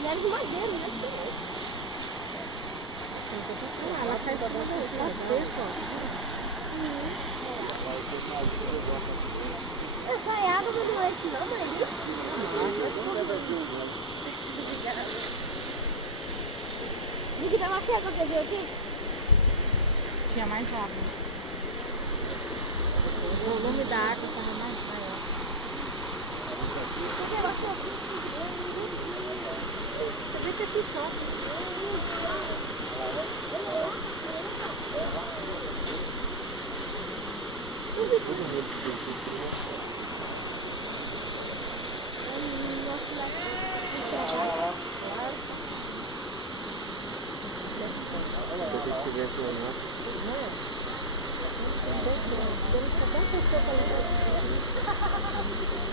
Não era de madeira, né? Ah, ela tá em cima do tá seco, ó. Eu só água, mas não é esse não, mãe. Vi que tava seco, quer ver aqui? Tinha mais água. O volume da água estava mais maior. Você vê que aqui só.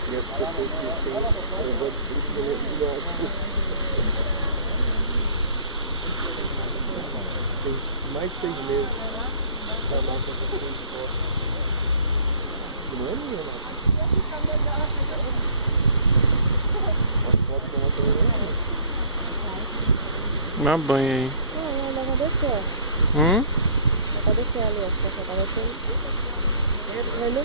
E as pessoas que têm negócio de tem mais de 6 meses da nossa pessoa de fora. Não é minha, não. A foto da nossa mulher. Dá banho aí. Não, ainda vai descer. Vai descer ali, ó. Você tá descendo. Vendo?